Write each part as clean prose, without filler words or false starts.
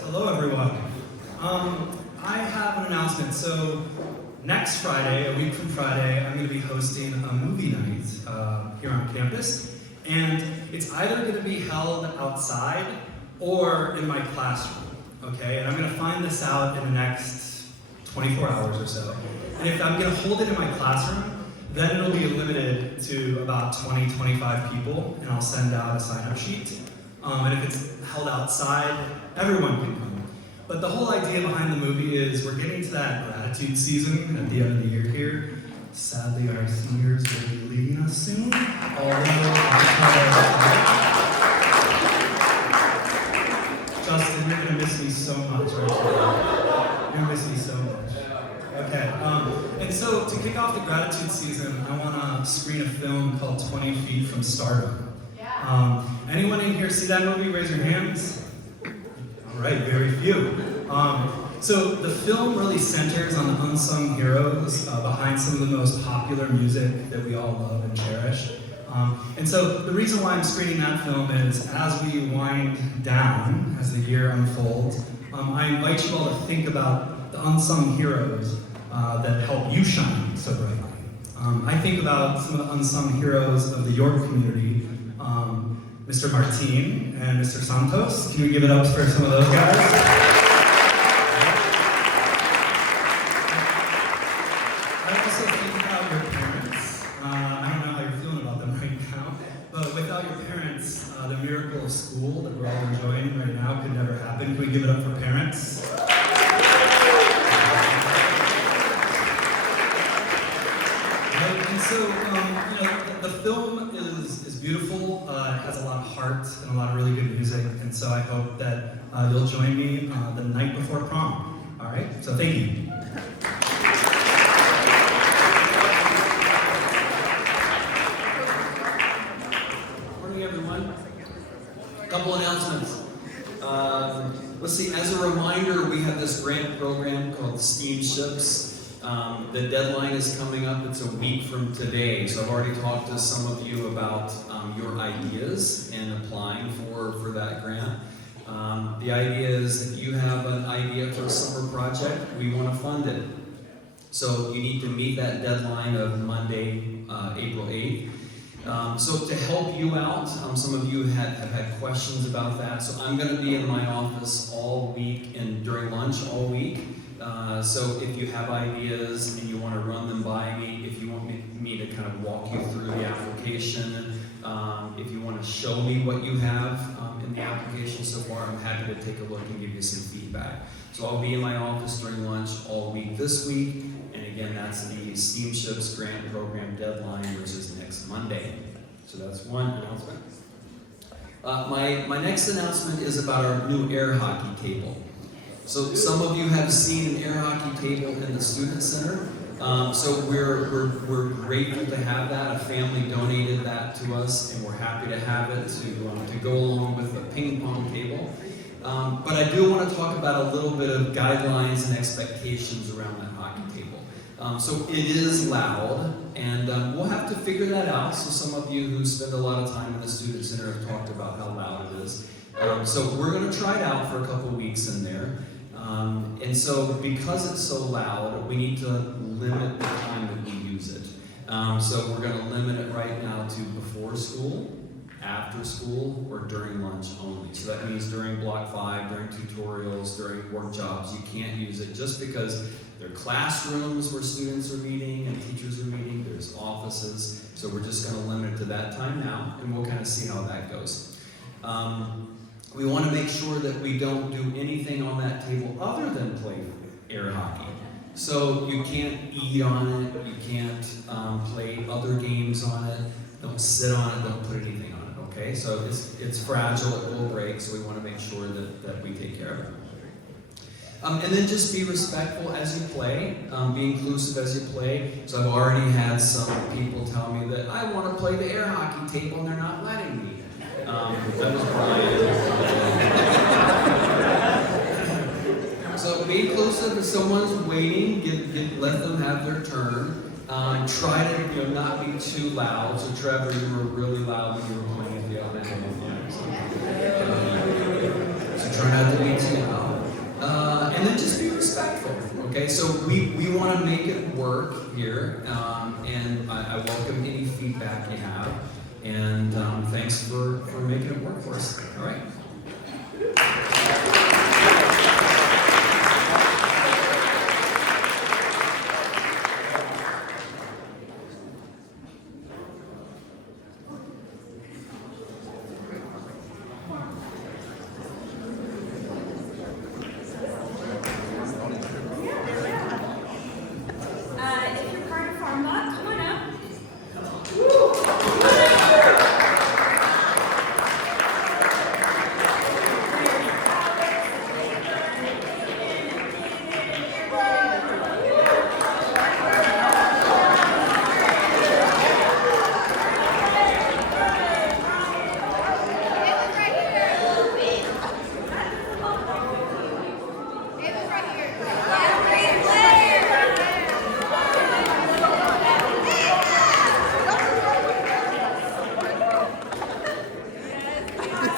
Hello, everyone. I have an announcement. So next Friday, a week from Friday, I'm going to be hosting a movie night here on campus. And it's either going to be held outside or in my classroom, okay? And I'm going to find this out in the next 24 hours or so. And if I'm going to hold it in my classroom, then it'll be limited to about 20, 25 people, and I'll send out a sign-up sheet. And if it's held outside, everyone can come. But the whole idea behind the movie is we're getting to that gratitude season at the end of the year here. Sadly, our seniors will be leaving us soon. Justin, you're gonna miss me so much right now. You're gonna miss me so much. Okay, and so to kick off the gratitude season, I wanna screen a film called 20 Feet from Stardom. Anyone in here see that movie? Raise your hands. All right, very few. So the film really centers on the unsung heroes behind some of the most popular music that we all love and cherish. And so the reason why I'm screening that film is as we wind down, as the year unfolds, I invite you all to think about the unsung heroes that help you shine so brightly. I think about some of the unsung heroes of the York community, Mr. Martin and Mr. Santos. Can we give it up for some of those guys? I also think about your parents. I don't know how you're feeling about them right now, but without your parents, the miracle of school that we're all enjoying right now could never happen. Can we give it up for parents? And so, the film is beautiful. It has a lot of heart and a lot of really good music, and so I hope that you'll join me the night before prom. All right, so thank you. Morning, everyone. A couple announcements. Let's see, as a reminder, we have this grant program called Steamships. The deadline is coming up. It's a week from today. So I've already talked to some of you about your ideas and applying for that grant. The idea is that you have an idea for a summer project. We want to fund it. So you need to meet that deadline of Monday, April 8th. So to help you out, some of you have had questions about that. So I'm going to be in my office all week and during lunch all week. So if you have ideas and you want to run them by me, if you want me to kind of walk you through the application, if you want to show me what you have in the application so far, I'm happy to take a look and give you some feedback. So I'll be in my office during lunch all week this week, and again, that's the Steamships Grant Program deadline, which is next Monday. So that's one announcement. My next announcement is about our new air hockey table. So some of you have seen an air hockey table in the Student Center. So we're grateful to have that. A family donated that to us, and we're happy to have it to go along with the ping pong table. But I do want to talk about a little bit of guidelines and expectations around that hockey table. So it is loud, and we'll have to figure that out. So some of you who spend a lot of time in the Student Center have talked about how loud it is. So we're going to try it out for a couple weeks in there. And so because it's so loud, we need to limit the time that we use it. So we're going to limit it right now to before school, after school, or during lunch only. So that means during block 5, during tutorials, during work jobs, you can't use it just because there are classrooms where students are meeting and teachers are meeting, there's offices. So we're just going to limit it to that time now, and we'll kind of see how that goes. We want to make sure that we don't do anything on that table other than play air hockey. So you can't eat on it, you can't play other games on it, don't sit on it, don't put anything on it, okay? So it's fragile, it will break, so we want to make sure that we take care of it. And then just be respectful as you play, be inclusive as you play. So I've already had some people tell me that I want to play the air hockey table and they're not letting me. That was Brian. So be inclusive. If someone's waiting, let them have their turn. Try to not be too loud. So Trevor, you were really loud when you were playing at the elementary. So try not to be too loud. And then just be respectful. Okay, so we want to make it work here, and I welcome any feedback you have. And thanks for making it work for us. All right. If you're part of Farmbot, come on up.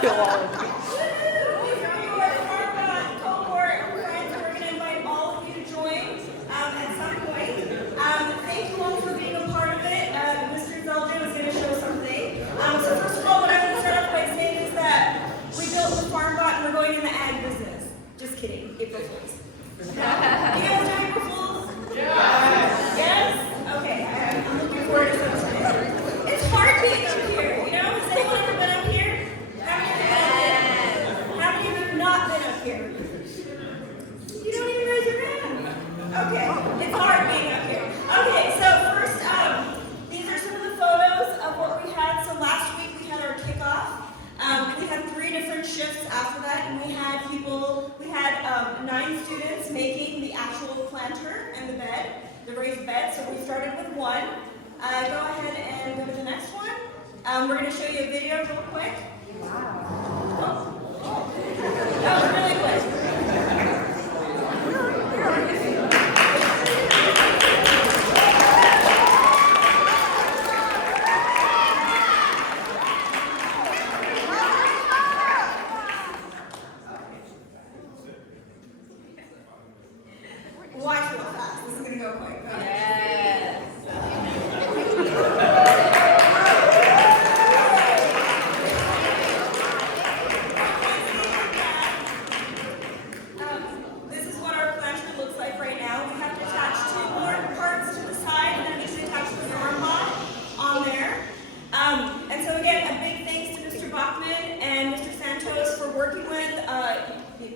Kill all of them. Thank you all for being a part of it. Mr. Zeldin is going to show something. So first of all, what I'm going to start off by saying is that we built the Farmbot and we're going in the ag business. Just kidding. April Fools. You guys know April Fools? Yes. Yes? Okay. I'm looking forward to something. It's hard being up here. You know, has anyone ever been up here? How many of you have not been up here? You don't even raise your hand. Okay, it's hard being up here. Okay, so first, these are some of the photos of what we had. So last week we had our kickoff. We had 3 different shifts after that, and we had 9 students making the actual planter and the bed, the raised bed. So we started with 1. Go ahead and go to the next one. We're going to show you a video real quick. Wow. Oh, really quick. Watch real fast. This is going to go quick. Yes. This is what our planter looks like right now. We have to attach 2 more parts to the side, and then we need to attach the Farmbot on there. And so again, a big thanks to Mr. Bachman and Mr. Santos for working with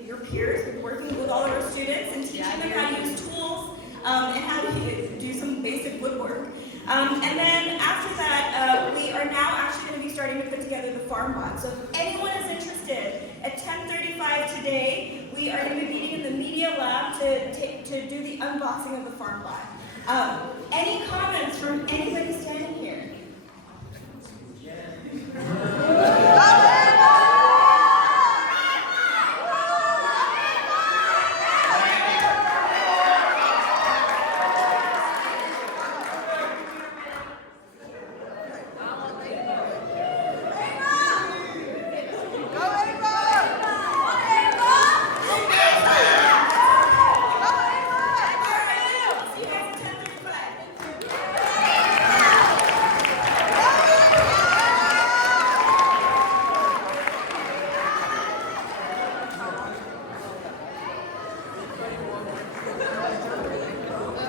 your peers, working with all of our students and teaching them how to use tools and how to do some basic woodwork. And then after that, we are now actually going to be starting to put together the Farmbot. So if anyone is interested, at 10:35 today, we are going to be meeting in the media lab to do the unboxing of the Farmbot. Any comments from anybody standing here?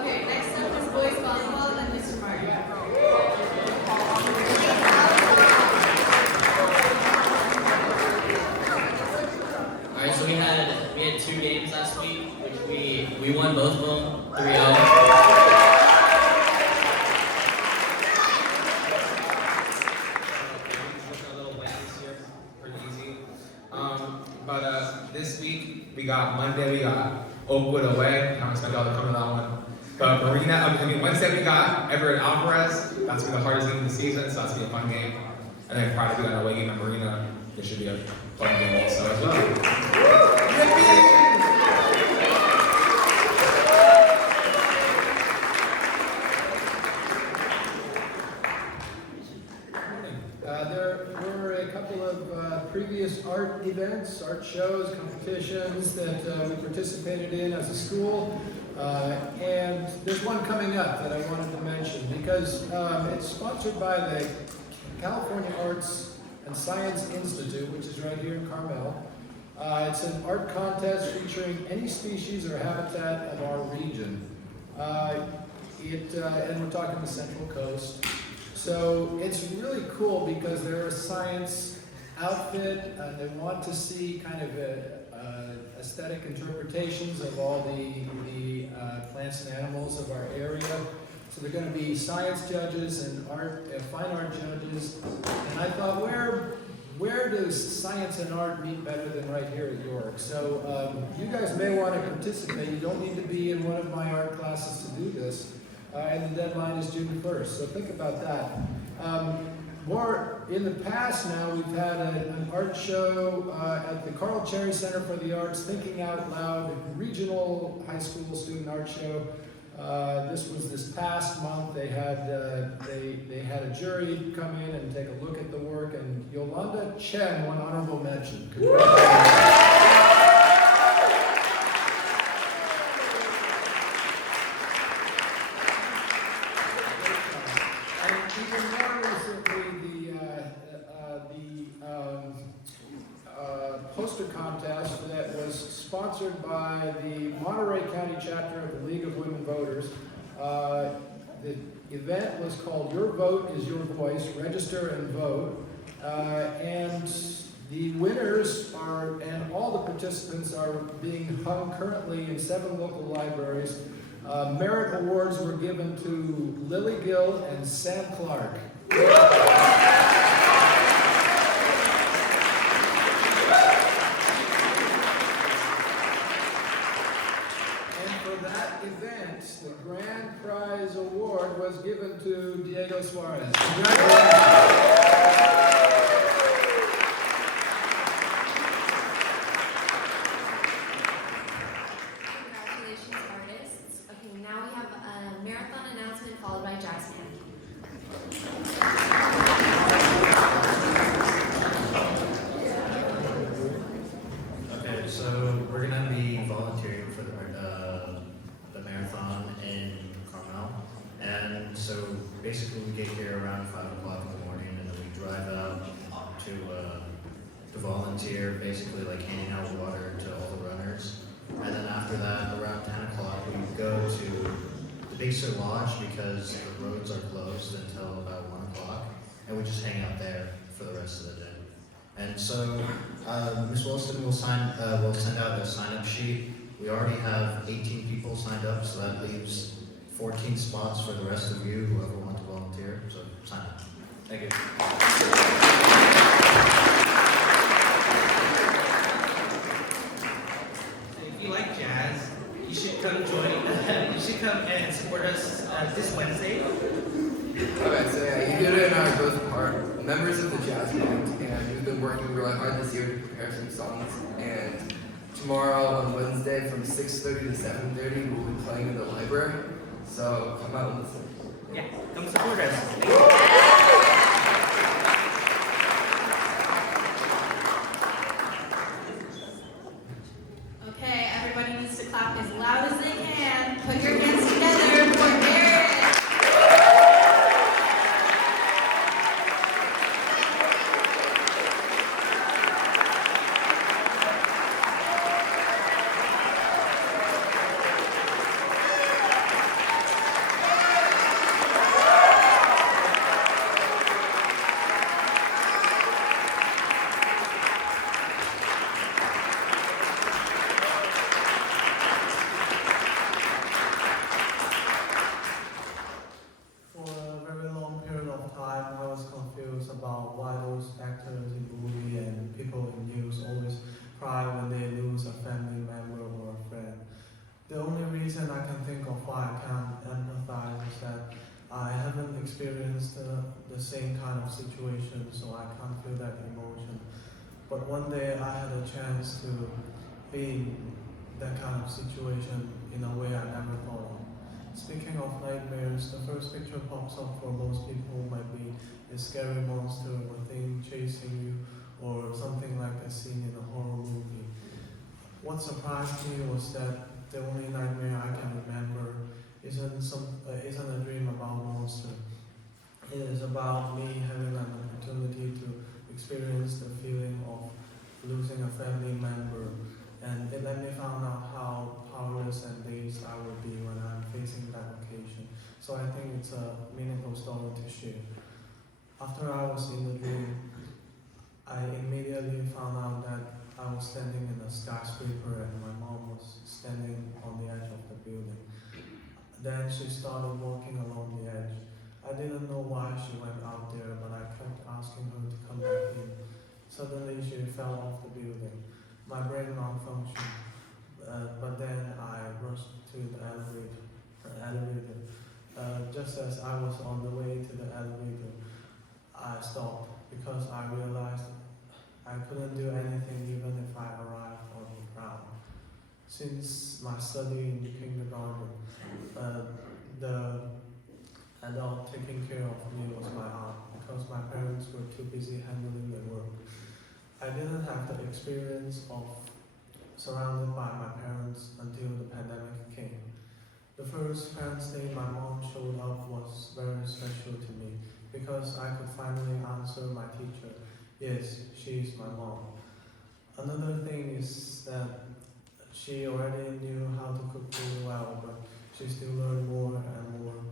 Okay, next up is Boys Volleyball and Mr. Martin. Alright, so we had 2 games last week, which we won both of them 3-0. A little wet this year, pretty easy. But this week Monday we got Oakwood away. I don't expect y'all to come to that one. But Wednesday we got Everett Alvarez. That's gonna be the hardest game of the season, so that's gonna be a fun game. And then Friday we got an away game at Marina. This should be a fun game also as well. various art events, art shows, competitions that we participated in as a school. And there's one coming up that I wanted to mention because it's sponsored by the California Arts and Science Institute, which is right here in Carmel. It's an art contest featuring any species or habitat of our region. And we're talking the Central Coast. So it's really cool because they're a science outfit. They want to see kind of aesthetic interpretations of all the plants and animals of our area. So they're going to be science judges and fine art judges. And I thought, where does science and art meet better than right here at York? So you guys may want to participate. You don't need to be in one of my art classes to do this. And the deadline is June 1st, so think about that. More in the past now, we've had an art show at the Carl Cherry Center for the Arts, Thinking Out Loud, regional high school student art show. This was this past month. They had a jury come in and take a look at the work, and Yolanda Chen won honorable mention. Congratulations. Poster contest that was sponsored by the Monterey County chapter of the League of Women Voters. The event was called Your Vote is Your Voice, Register and Vote. And the winners and all the participants are being hung currently in 7 local libraries. Merit awards were given to Lily Gill and Sam Clark. The grand prize award was given to Diego Suarez. Congratulations. Congratulations, artists. Okay, now we have a marathon announcement followed by jazz band. Okay, so we're gonna be volunteering for the marathon in Carmel, and so basically we get here around 5 o'clock in the morning, and then we drive out to volunteer, basically like handing out water to all the runners, and then after that, around 10 o'clock, we go to the Big Sur Lodge because the roads are closed until about 1 o'clock, and we just hang out there for the rest of the day. And so Ms. Wilson will send out a sign-up sheet. We already have 18 people signed up, so that leaves 14 spots for the rest of you, whoever want to volunteer. So sign up. Thank you. So if you like jazz, you should come join. You should come and support us this Wednesday. Okay, so yeah, you and I are both members of the jazz band, and we've been working really hard this year to prepare some songs. And tomorrow on Wednesday from 6:30 to 7:30, we'll be playing in the library. So come out and listen. Yeah, come support us. Okay, everybody needs to clap as loud as they can. Put your hands together for Garrett. About why those actors in movie and people in news always cry when they lose a family member or a friend. The only reason I can think of why I can't empathize is that I haven't experienced the same kind of situation, so I can't feel that emotion. But one day I had a chance to be in that kind of situation in a way I never thought of. Speaking of nightmares, the first picture pops up for most people might be a scary monster or thing chasing you, or something like a scene in a horror movie. What surprised me was that the only nightmare I can remember isn't a dream about monster. It is about me having an opportunity to experience the feeling of losing a family member, and it let me find out how powerless and dazed I will be when I'm facing that occasion. So I think it's a meaningful story to share. After I was in the dream, I immediately found out that I was standing in a skyscraper and my mom was standing on the edge of the building. Then she started walking along the edge. I didn't know why she went out there, but I kept asking her to come back in. Suddenly she fell off the building. My brain malfunctioned, but then I rushed to the elevator. Just as I was on the way to the elevator, I stopped because I realized I couldn't do anything even if I arrived on the ground. Since my study in kindergarten, the adult taking care of me was my aunt because my parents were too busy handling their work. I didn't have the experience of surrounded by my parents until the pandemic came. The first Parents' Day my mom showed up was very special to me because I could finally answer my teacher, yes, she is my mom. Another thing is that she already knew how to cook really well, but she still learned more and more,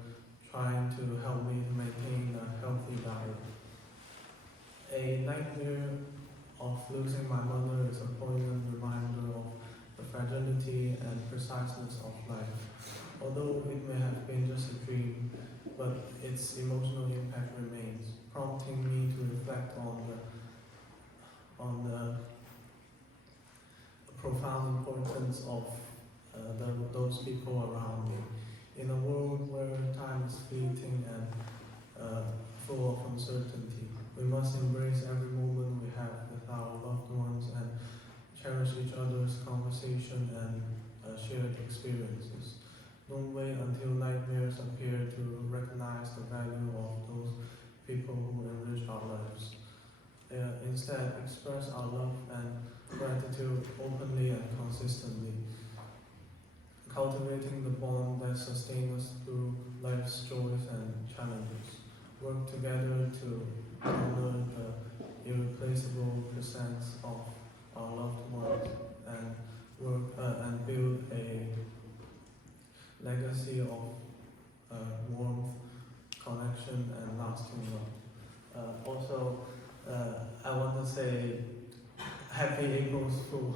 trying to help me to maintain a healthy diet. A nightmare of losing my mother is a poignant reminder of the fragility and preciseness of life. Although it may have been just a dream, but its emotional impact remains, prompting me to reflect on the profound importance of those people around me. In a world where time is fleeting and full of uncertainty, we must embrace every moment we have with our loved ones and cherish each other's conversation and shared experiences. Don't wait until nightmares appear to recognize the value of those people who enrich our lives. Instead, express our love and gratitude openly and consistently, cultivating the bond that sustains us through life's joys and challenges. Work together to honor the irreplaceable presence of our loved ones and and build a legacy of warmth, connection, and lasting love. Also, I want to say Happy April Fool.